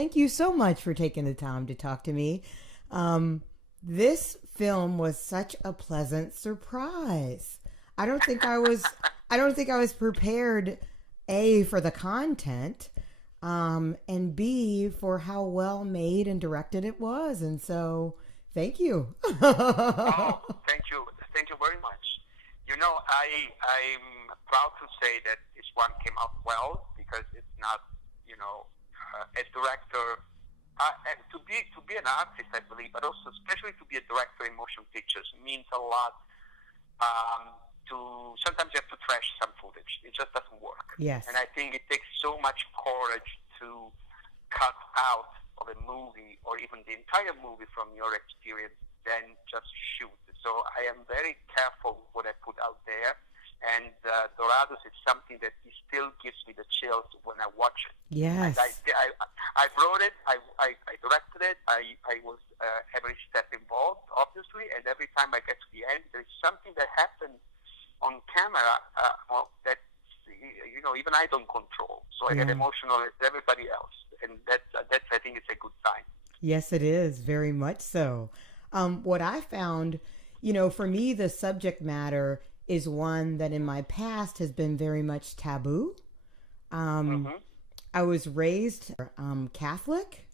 thank you so much for taking the time to talk to me. This film was such a pleasant surprise. I don't think I was. I don't think I was prepared. A, for the content, and B, for how well made and directed it was. And so, thank you. Oh, thank you very much. I'm proud to say that this one came out well because it's not, a director. And to be an artist, I believe, but also especially to be a director in motion pictures means a lot. Sometimes you have to trash some footage. It just doesn't work. Yes. And I think it takes so much courage to cut out of a movie or even the entire movie from your experience than just shoot. So I am very careful with what I put out there. And Doradus is something that still gives me the chills when I watch it. Yes. I wrote it, I directed it, I was every step involved, obviously, and every time I get to the end, there's something that happens on camera that, even I don't control. So I get emotional as everybody else. And that's I think it's a good sign. Yes, it is. Very much so. What I found, for me, the subject matter is one that in my past has been very much taboo. I was raised Catholic.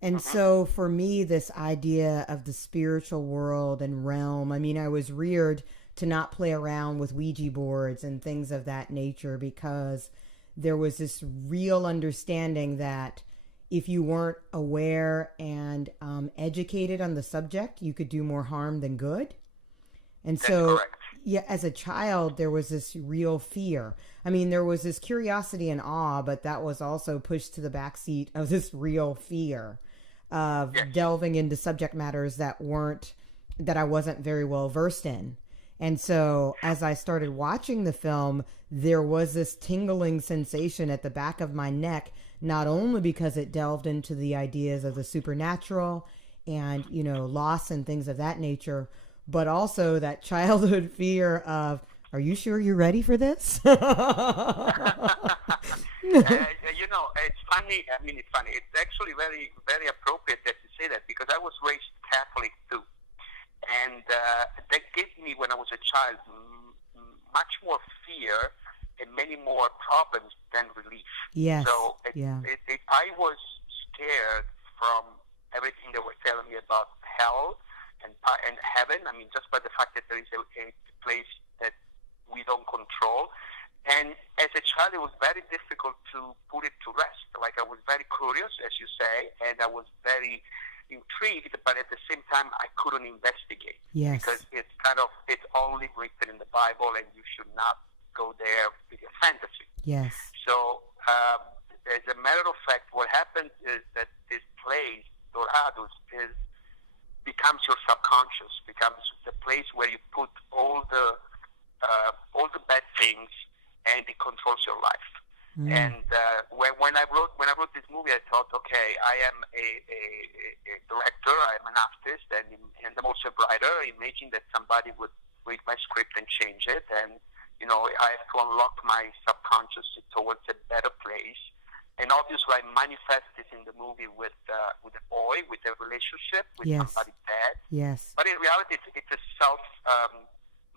And so for me, this idea of the spiritual world and realm, I was reared to not play around with Ouija boards and things of that nature because there was this real understanding that if you weren't aware and educated on the subject, you could do more harm than good. And so, yeah, as a child, there was this real fear. There was this curiosity and awe, but that was also pushed to the backseat of this real fear of delving into subject matters that I wasn't very well versed in. And so as I started watching the film, there was this tingling sensation at the back of my neck, not only because it delved into the ideas of the supernatural and, loss and things of that nature, but also that childhood fear of, are you sure you're ready for this? It's funny. It's funny. It's actually very, very appropriate that you say that because I was raised Catholic too. And that gave me, when I was a child, much more fear and many more problems than relief. Yes. So I was scared from everything they were telling me about hell and heaven. Just by the fact that there is a place that we don't control. And as a child, it was very difficult to put it to rest. Like, I was very curious, as you say, and I was very intrigued, but at the same time, I couldn't investigate. Yes. Because it's only written in the Bible, and you should not go there with your fantasy. Yes. So, as a matter of fact, what happens is that this place, Doradus, becomes your subconscious, becomes the place where you put all the bad things, and it controls your life. And when I wrote this movie, I thought, okay, I am a director, I am an artist, and I'm also a writer. Imagine that somebody would read my script and change it, and I have to unlock my subconscious towards a better place. And obviously, I manifest this in the movie with a boy, with a relationship with somebody bad. Yes. But in reality, it's a self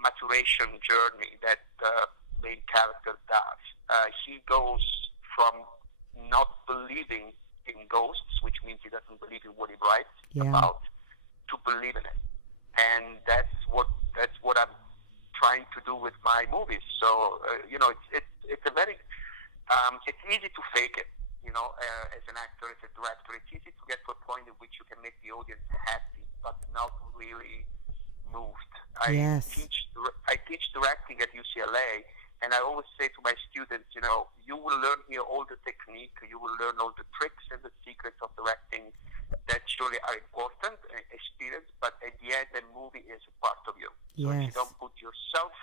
maturation journey that the main character does. He goes from not believing in ghosts, which means he doesn't believe in what he writes about, to believe in it. And that's what I'm trying to do with my movies. So it's a very it's easy to fake it, as an actor, as a director. It's easy to get to a point in which you can make the audience happy, but not really moved. I teach directing at UCLA, and I always say to my students, you will learn here all the technique, you will learn all the tricks and the secrets of directing that surely are important, experience, but at the end, the movie is a part of you. So if you don't put yourself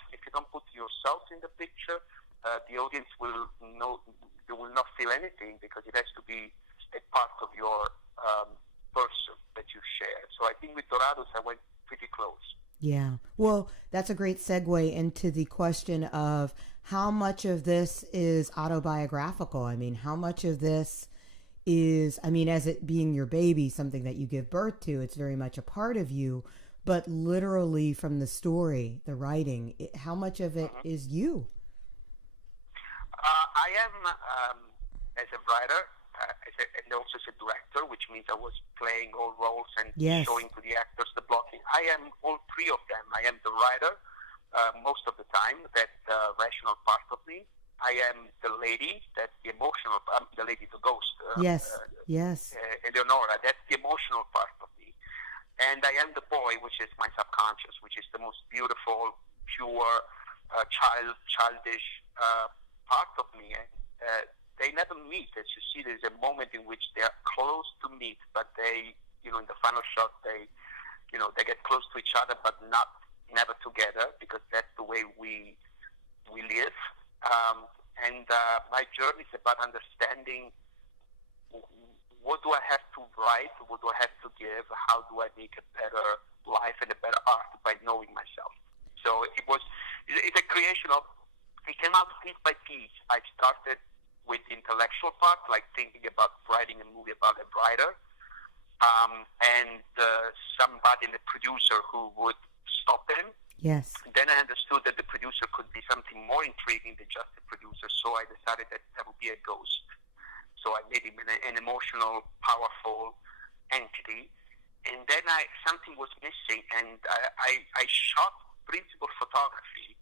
in the picture, the audience will not feel anything because it has to be a part of your person that you share. So I think with Doradus, I went pretty close. Yeah. Well, that's a great segue into the question of how much of this is autobiographical. How much of this is, I mean, as it being your baby, something that you give birth to, it's very much a part of you, but literally from the story, the writing, how much of it is you? I am, as a writer, and also as a director, which means I was playing all roles and Yes. showing to the actors the blocking. I am all three of them. I am the writer most of the time, that rational part of me. I am the lady, that's the emotional, the lady, the ghost. Yes. Yes. Eleonora, that's the emotional part of me. And I am the boy, which is my subconscious, which is the most beautiful, pure, childish part of me. And they never meet. As you see, there's a moment in which they are close to meet, but they, in the final shot, they get close to each other, but never together, because that's the way we live. And my journey is about understanding what do I have to write, what do I have to give, how do I make a better life and a better art by knowing myself. So it's a creation of, it came out piece by piece. I started with the intellectual part, like thinking about writing a movie about a writer, and somebody, the producer, who would stop him. Yes. Then I understood that the producer could be something more intriguing than just a producer, so I decided that would be a ghost. So I made him an emotional, powerful entity. And then something was missing, and I shot principal photography,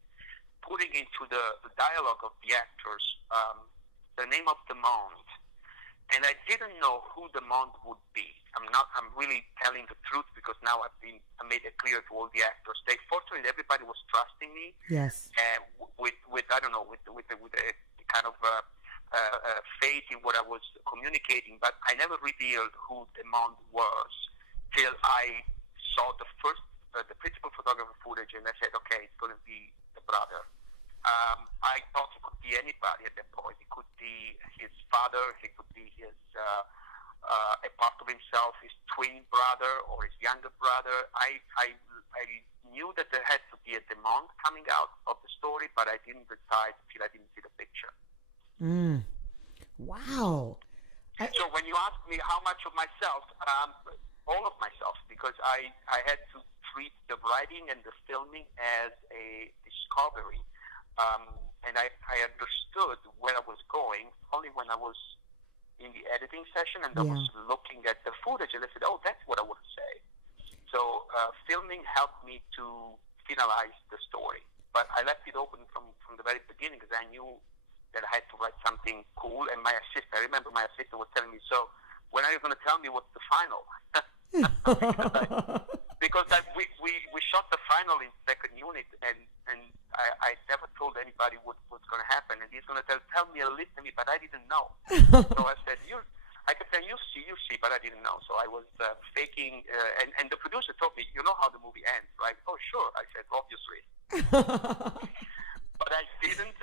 putting into the dialogue of the actors the name of the Monde. And I didn't know who the Monde would be. I'm really telling the truth, because now I made it clear to all the actors. Fortunately, everybody was trusting me. Yes. With I don't know, with a kind of faith in what I was communicating, but I never revealed who the Monde was till I saw the principal photographer footage, and I said, okay, it's going to be the brother. I thought it could be anybody at that point. It could be his father, it could be his a part of himself, his twin brother or his younger brother. I knew that there had to be a Monde coming out of the story, but I didn't decide until I didn't see the picture. Wow. So when you ask me how much of myself, all of myself, because I had to treat the writing and the filming as a discovery. And I understood where I was going only when I was in the editing session, and I was looking at the footage, and I said, oh, that's what I want to say. So filming helped me to finalize the story. But I left it open from the very beginning, because I knew that I had to write something cool. And I remember my assistant was telling me, so when are you going to tell me what's the final? because we shot the final in second unit, and I never told anybody what's going to happen. And he's going to tell me a little bit, but I didn't know. So I said, I kept saying, you see, but I didn't know. So I was faking, and the producer told me, you know how the movie ends, right? Oh, sure. I said, obviously. But I didn't.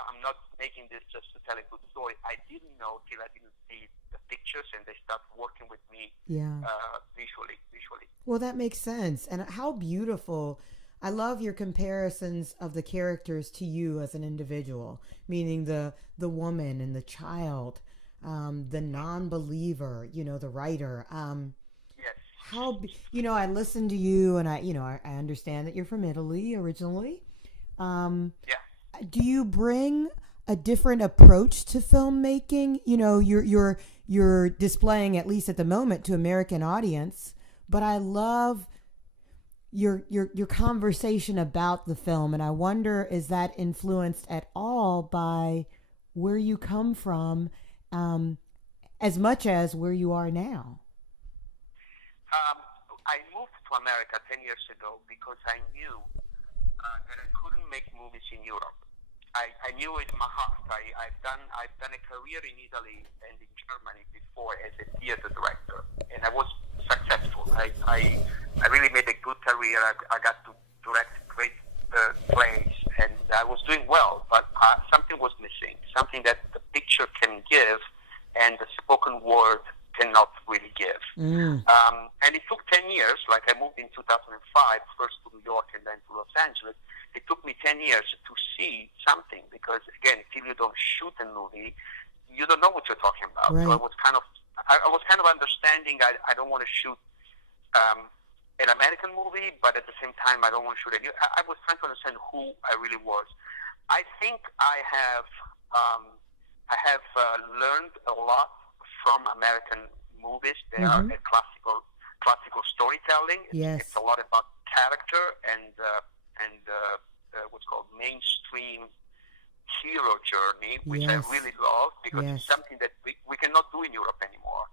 I'm not making this just to tell a good story. I didn't know till I didn't see the pictures, and they started working with me visually. Well, that makes sense. And how beautiful. I love your comparisons of the characters to you as an individual, meaning the woman and the child, the non-believer, the writer. Yes. How, I listened to you, and I understand that you're from Italy originally. Do you bring a different approach to filmmaking? You're displaying, at least at the moment, to American audience, but I love your conversation about the film, and I wonder, is that influenced at all by where you come from, as much as where you are now? I moved to America 10 years ago because I knew that I couldn't make movies in Europe. I knew it in my heart. I've done a career in Italy and in Germany before as a theater director, and I was successful. I really made a good career. I got to direct great plays, and I was doing well, but something was missing, something that the picture can give and the spoken word cannot really give. And it took 10 years. Like, I moved in 2005, first to New York and then to Los Angeles. It took me 10 years to see something, because, again, till you don't shoot a movie, you don't know what you're talking about. Right. So I was kind of kind of understanding I don't want to shoot an American movie, but at the same time I don't want to shoot I was trying to understand who I really was. I think I have learned a lot from American movies. They are a classical storytelling. Yes. It's a lot about character and what's called mainstream hero journey, which I really love because it's something that we cannot do in Europe anymore.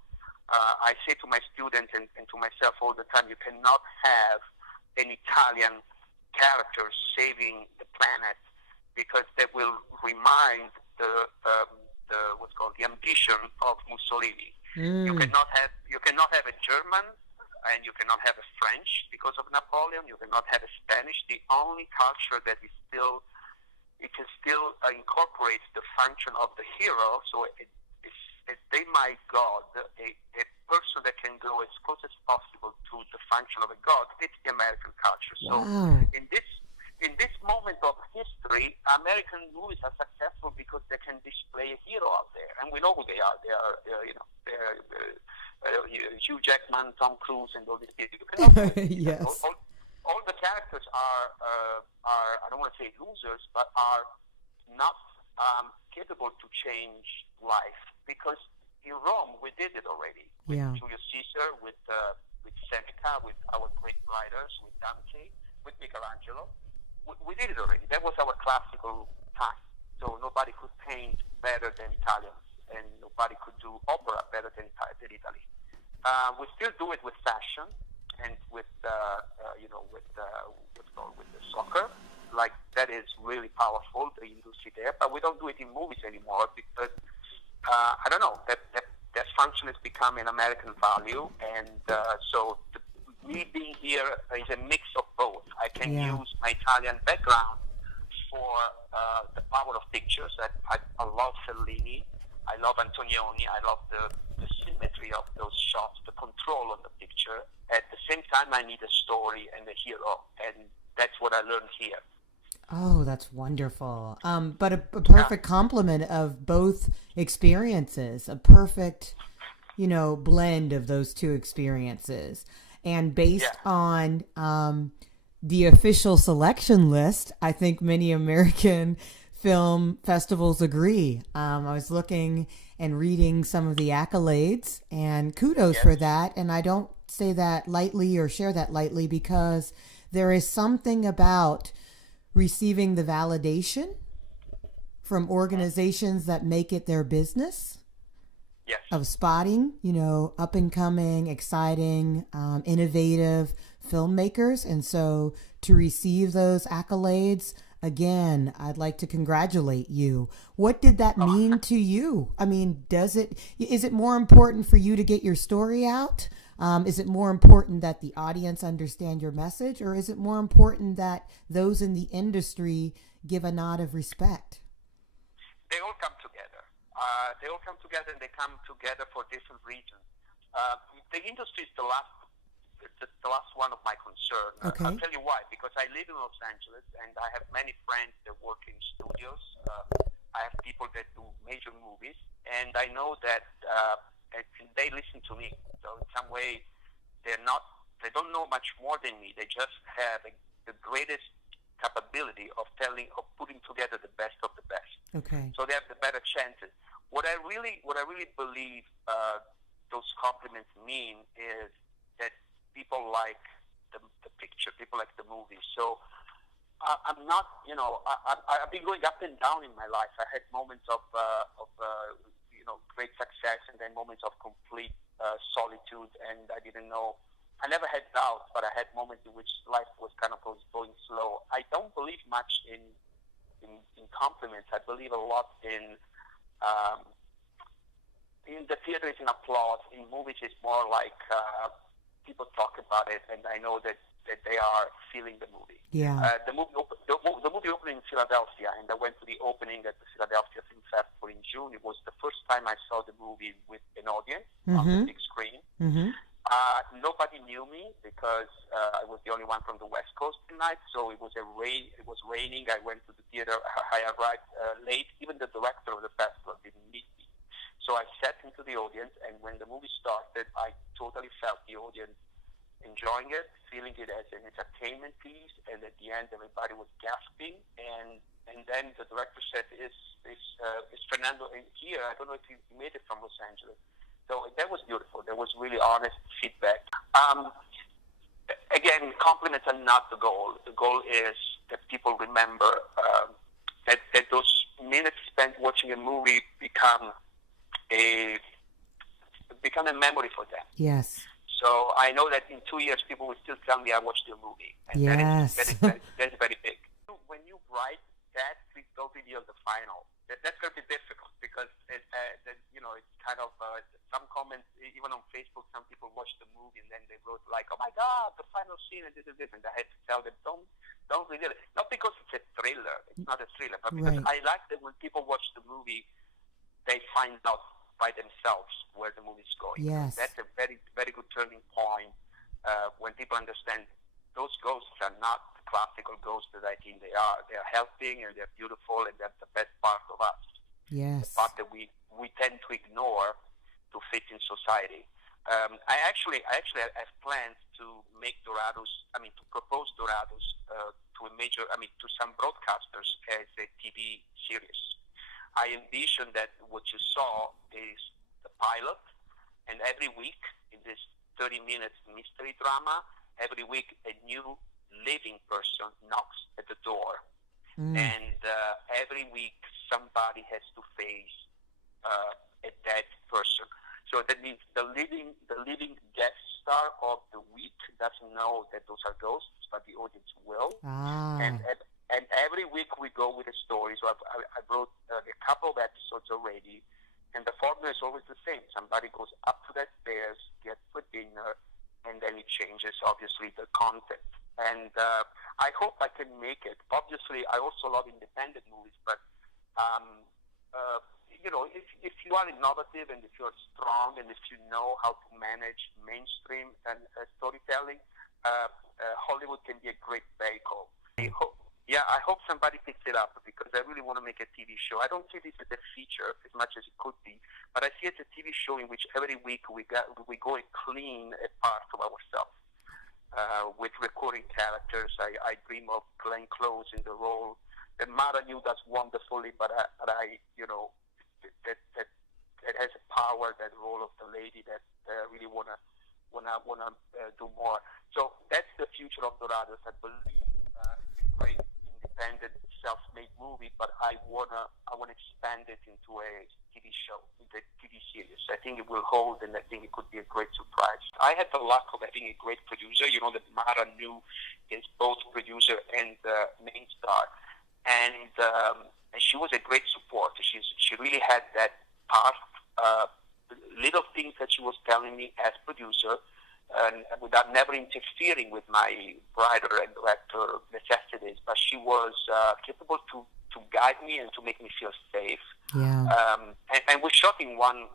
I say to my students and to myself all the time, you cannot have an Italian character saving the planet because that will remind the what's called the ambition of Mussolini. You cannot have a German and you cannot have a French because of Napoleon. You cannot have a Spanish. The only culture that is still incorporates the function of the hero. So they my God, a person that can go as close as possible to the function of a god. It's the American culture. So in this moment of history, American movies are successful because they can display a hero out there, and we know who they are. They are Hugh Jackman, Tom Cruise, and all these people. Yes. All the characters are I don't want to say losers, but are not capable to change life because in Rome we did it already with Julius Caesar, with Seneca, with our great writers, with Dante, with Michelangelo. We did it already. That was our classical time. So nobody could paint better than Italians, and nobody could do opera better than Italy. We still do it with fashion and with with the soccer. Like that is really powerful, the industry there. But we don't do it in movies anymore because I don't know that function has become an American value, and so me being here is a mix of both. I can use my Italian background for the power of pictures. I love Fellini, I love Antonioni, I love the symmetry of those shots, the control on the picture. At the same time, I need a story and a hero, and that's what I learned here. Oh, that's wonderful. But a perfect complement of both experiences, a perfect, blend of those two experiences. And based on the official selection list, I think many American film festivals agree. I was looking and reading some of the accolades, and kudos for that. And I don't say that lightly or share that lightly because there is something about receiving the validation from organizations that make it their business of spotting, up and coming, exciting, innovative filmmakers. And so to receive those accolades, again, I'd like to congratulate you. What did that mean to you? I mean, is it more important for you to get your story out? Is it more important that the audience understand your message, or is it more important that those in the industry give a nod of respect? They all come together. And they come together for different reasons. The industry is the last one of my concern. Okay. I'll tell you why. Because I live in Los Angeles, and I have many friends that work in studios. I have people that do major movies, and I know that and they listen to me. So in some way, they don't know much more than me. They just have the greatest capability of putting together the best of the best. Okay. So they have the better chances. What I really believe those compliments mean is that people like the picture, people like the movie. So I'm not, I've been going up and down in my life. I had moments of great success, and then moments of complete solitude, and I didn't know. I never had doubts, but I had moments in which life was kind of going slow. I don't believe much in compliments. I believe a lot in the theater is in applause. In movies, it's more like people talk about it, and I know that they are feeling the movie. Yeah. The movie opened in Philadelphia, and I went to the opening at the Philadelphia Film Festival in June. It was the first time I saw the movie with an audience on the big screen. Mm-hmm. Nobody knew me because I was the only one from the West Coast tonight. So it was raining. I went to the theater. I arrived late. Even the director of the festival didn't meet me. So I sat in to the audience, and when the movie started, I totally felt the audience enjoying it, feeling it as an entertainment piece, and at the end, everybody was gasping, and then the director said, is Fernando here? I don't know if he made it from Los Angeles. So that was beautiful. There was really honest feedback. Again, compliments are not the goal. The goal is that people remember that those minutes spent watching a movie become a memory for them. Yes. So I know that in 2 years, people will still tell me I watched your movie. And yes. that is very big. When you write that, please don't reveal the final. That's going to be difficult because, it's kind of some comments, even on Facebook, some people watched the movie and then they wrote like, oh my God, the final scene and this is different. I had to tell them, don't reveal it. Not because it's a thriller. It's not a thriller. But because I like that when people watch the movie, they find out by themselves where the movie is going. Yes. That's a very, very good turning point when people understand those ghosts are not the classical ghosts that I think they are. They are helping and they're beautiful, and that's the best part of us. Yes. The part that we tend to ignore to fit in society. I actually have plans to make Doradus, to propose Doradus to some broadcasters as a TV series. I envision that what you saw is the pilot, and every week in this 30 minutes mystery drama, every week a new living person knocks at the door. And every week somebody has to face a dead person. So that means the living guest star of the week doesn't know that those are ghosts, but the audience will. And every week we go with a story. So I wrote a couple of episodes already, and the formula is always the same. Somebody goes up to the stairs, gets for dinner, and then it changes, obviously, the content. And I hope I can make it. Obviously, I also love independent movies, but if you are innovative and if you are strong and if you know how to manage mainstream and storytelling, Hollywood can be a great vehicle. I hope somebody picks it up because I really want to make a TV show. I don't see this as a feature as much as it could be, but I see it as a TV show in which every week we go and clean a part of ourselves with recurring characters. I dream of Glenn Close in the role that Mara New does wonderfully, but I that has a power, that role of the lady that I really wanna do more. So that's the future of Doradus. I believe great independent self-made movie, but I wanna expand it into a TV show, into a TV series. I think it will hold, and I think it could be a great surprise. I had the luck of having a great producer. You know that Mara New is both producer and main star, and she was a great support. She really had that part, little things that she was telling me as producer, and without never interfering with my writer and director necessities. But she was capable to guide me and to make me feel safe. Yeah. And we shot in one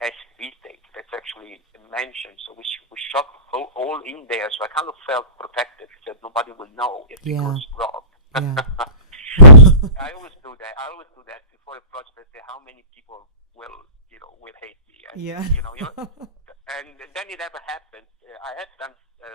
SV take that's actually mentioned. So we shot all in there. So I kind of felt protected. That nobody will know if it goes wrong. Yeah. I always do that before a project. I say how many people will hate me. And, and then it never happened. I have done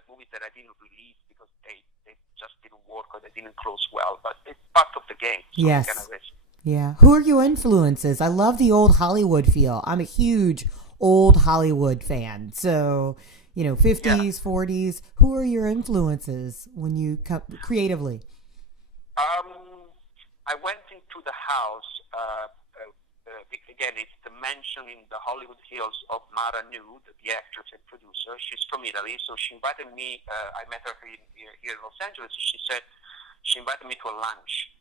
movies that I didn't release because they just didn't work or they didn't close well. But it's part of the game. So yes. Kind of risk. Yeah. Who are your influences? I love the old Hollywood feel. I'm a huge old Hollywood fan. So, 50s, 40s. Who are your influences when you come creatively? I went into the house. Again, it's the mansion in the Hollywood Hills of Mara New, the actress and producer. She's from Italy, so she invited me. I met her here in Los Angeles. She invited me to a lunch,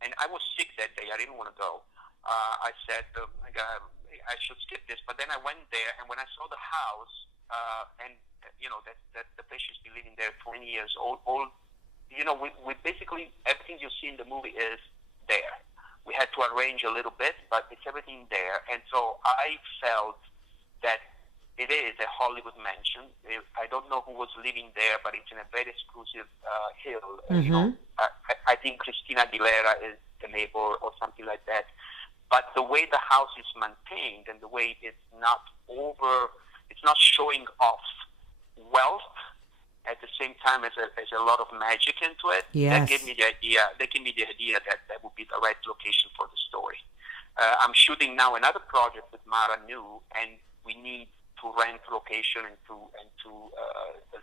and I was sick that day. I didn't want to go. I said, I should skip this. But then I went there, and when I saw the house, and that the place she's been living there 20 years old. We basically everything you see in the movie is there. We had to arrange a little bit, but it's everything there. And so I felt that it is a Hollywood mansion. I don't know who was living there, but it's in a very exclusive hill. Mm-hmm. I think Christina Aguilera is the neighbor or something like that. but the way the house is maintained and the way it's not showing off wealth at the same time as a lot of magic into it. Yes. That gave me the idea. That would be the right location for the story. I'm shooting now another project with Mara New, and we need to rent location and to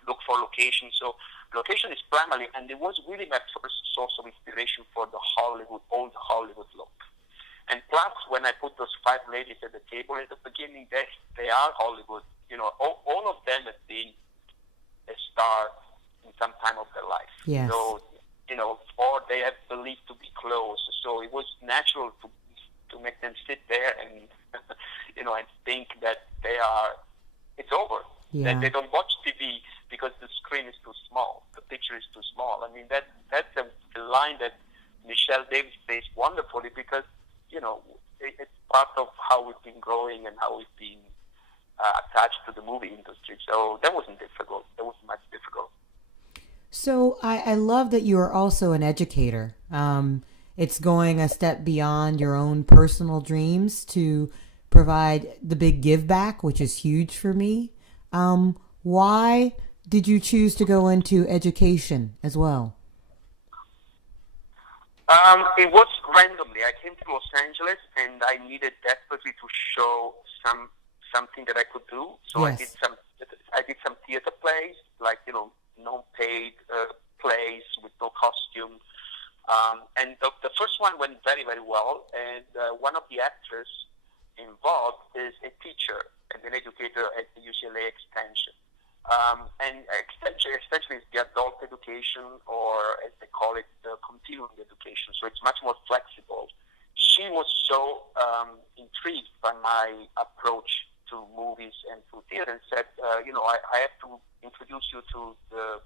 look for location. So location is primarily, and it was really my first source of inspiration for the old Hollywood look. And plus, when I put those 5 ladies at the table at the beginning, they are Hollywood. All of them have been a star in some time of their life. Yes. So, or they have believed to be close. So it was natural to make them sit there and, and think that it's over. Yeah. That they don't watch TV because the screen is too small, the picture is too small. I mean, that's a line that Michelle Davis says wonderfully because, it's part of how we've been growing and how we've been attached to the movie industry. So that wasn't difficult. That wasn't much difficult. So I love that you are also an educator. It's going a step beyond your own personal dreams to provide the big give back, which is huge for me. Why did you choose to go into education as well? It was randomly. I came to Los Angeles and I needed desperately to show something that I could do. So yes. I did some theater plays, like non-paid plays with no costume. And the first one went very, very well. And one of the actors involved is a teacher and an educator at the UCLA Extension. And extension is the adult education, or as they call it, the continuing education. So it's much more flexible. She was so intrigued by my approach to movies and to theater and said, I have to introduce you to the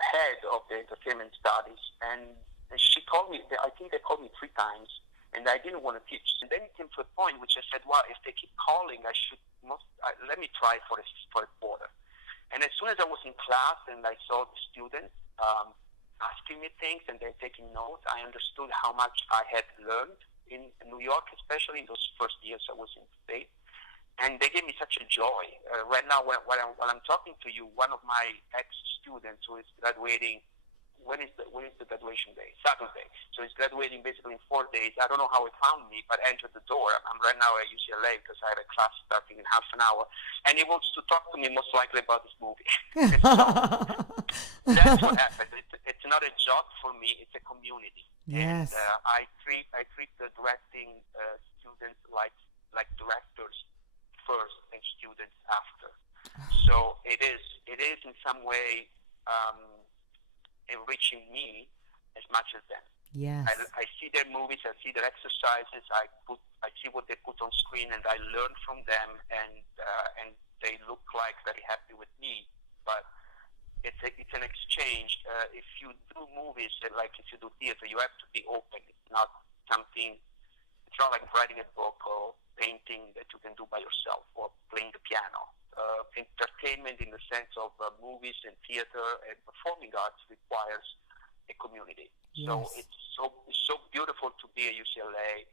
head of the entertainment studies. And she called me, I think they called me 3 times, and I didn't want to teach. And then it came to a point which I said, well, if they keep calling, let me try for a quarter. And as soon as I was in class and I saw the students asking me things and they're taking notes, I understood how much I had learned in New York, especially in those first years I was in the States. And they gave me such a joy. Right now, while I'm talking to you, one of my ex-students who is graduating, when is the graduation day? Saturday. So he's graduating basically in 4 days. I don't know how he found me, but entered the door. I'm right now at UCLA because I have a class starting in half an hour. And he wants to talk to me most likely about this movie. So that's what happened. It's not a job for me. It's a community. Yes. And I treat the directing students like directors first and students after. So it is in some way enriching me as much as them. Yes. I see their movies, I see their exercises, I see what they put on screen, and I learn from them, and they look like very happy with me. But it's an exchange. If you do movies, like if you do theater, you have to be open. It's not like writing a book or painting that you can do by yourself or playing the piano. Entertainment in the sense of movies and theater and performing arts requires a community. Yes. So it's so beautiful to be at UCLA.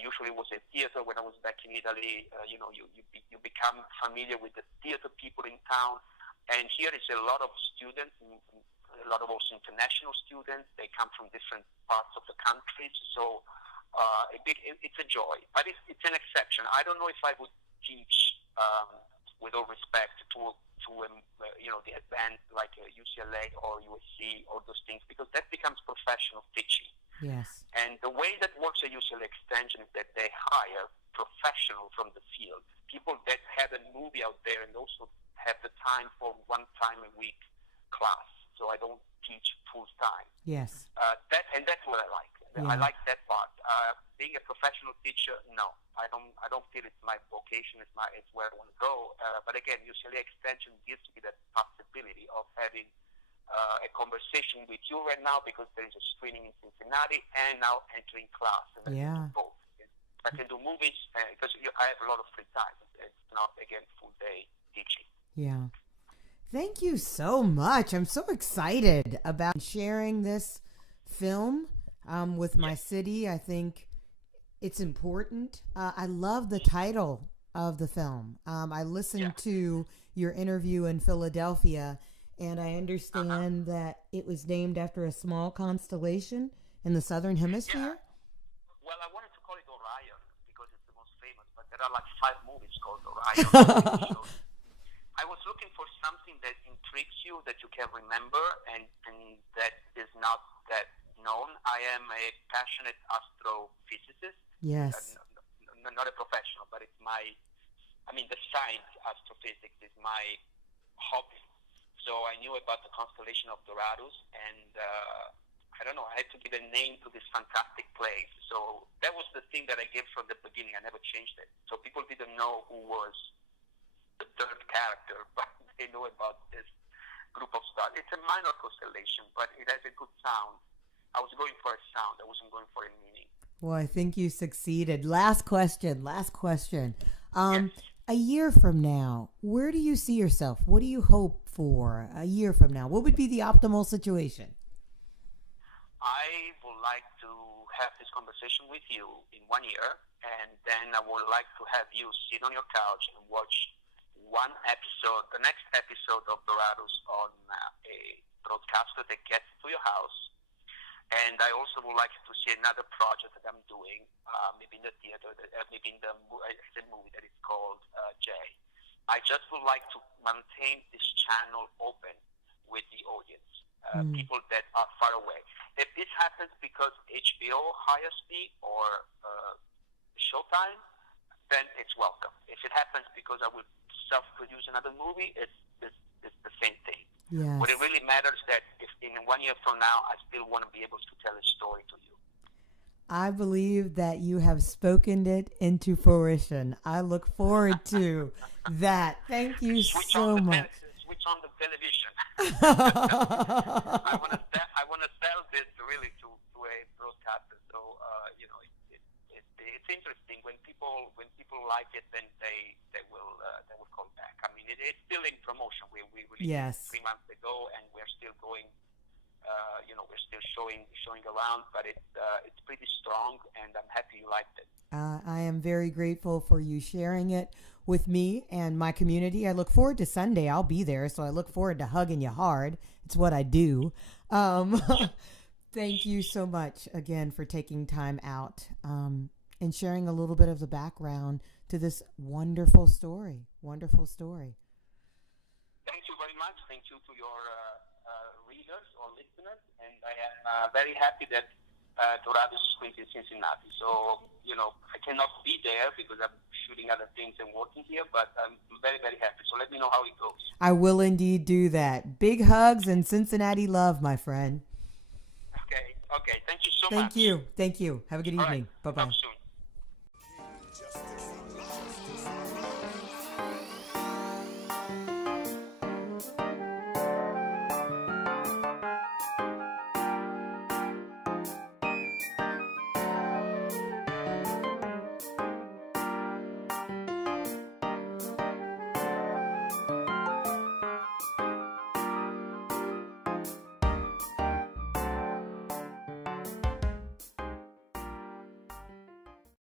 Usually it was a theater when I was back in Italy. You become familiar with the theater people in town. And here is a lot of students, a lot of also international students. They come from different parts of the country. So it's a joy, but it's an exception. I don't know if I would teach, with all respect, to the advanced like UCLA or USC or those things, because that becomes professional teaching. Yes. And the way that works at UCLA Extension is that they hire professionals from the field, people that have a movie out there and also have the time for 1 time a week class. So I don't teach full time. Yes. That's what I like. Yeah. I like that part. Being a professional teacher, no, I don't feel it's my vocation. It's where I want to go. But again, UCLA Extension gives me that possibility of having a conversation with you right now, because there is a screening in Cincinnati, and now entering class. And I can do both. I can do movies because I have a lot of free time. It's not, again, full day teaching. Yeah. Thank you so much. I'm so excited about sharing this film with my city. I think It's important. I love the title of the film. I listened to your interview in Philadelphia, and I understand that it was named after a small constellation in the southern hemisphere. Yeah. Well, I wanted to call it Orion because it's the most famous, but there are like 5 movies called Orion. So I was looking for something that intrigues you, that you can remember, and that is not that known. I am a passionate astrophysicist. Yes. Not a professional, but it's the science astrophysics is my hobby. So I knew about the constellation of Doradus, and I don't know, I had to give a name to this fantastic place. So that was the thing that I gave from the beginning. I never changed it. So people didn't know who was the third character, but they know about this group of stars. It's a minor constellation, but it has a good sound. I was going for a sound. I wasn't going for a meaning. Well, I think you succeeded. Last question. Yes. A year from now, where do you see yourself? What do you hope for a year from now? What would be the optimal situation? I would like to have this conversation with you in 1 year, and then I would like to have you sit on your couch and watch the next episode of Doradus on a broadcaster that gets to your house. And I also would like to see another project that I'm doing, maybe in the theater, maybe in the movie that is called J. I just would like to maintain this channel open with the audience, people that are far away. If this happens because HBO hires me or Showtime, then it's welcome. If it happens because I will self-produce another movie, it's the same thing. Yes. What it really matters is that if in 1 year from now, I still want to be able to tell a story to you. I believe that you have spoken it into fruition. I look forward to that. Thank you so much. Switch on the television. I want to sell this really to a broadcaster. So it's interesting when people like it, then they will call back. I mean, it's still in promotion. We released it 3 months ago, and we're still going. We're still showing around, but it's pretty strong, and I'm happy you liked it. I am very grateful for you sharing it with me and my community. I look forward to Sunday. I'll be there, so I look forward to hugging you hard. It's what I do. Thank you so much again for taking time out and sharing a little bit of the background to this wonderful story. Wonderful story. Thank you very much. Thank you to your readers or listeners, and I am very happy that Doradus is going to Cincinnati. So, I cannot be there because I'm shooting other things and working here, but I'm very, very happy. So let me know how it goes. I will indeed do that. Big hugs and Cincinnati love, my friend. Okay. Thank you so much. Thank you. Have a good evening. Right. Bye-bye. Talk soon.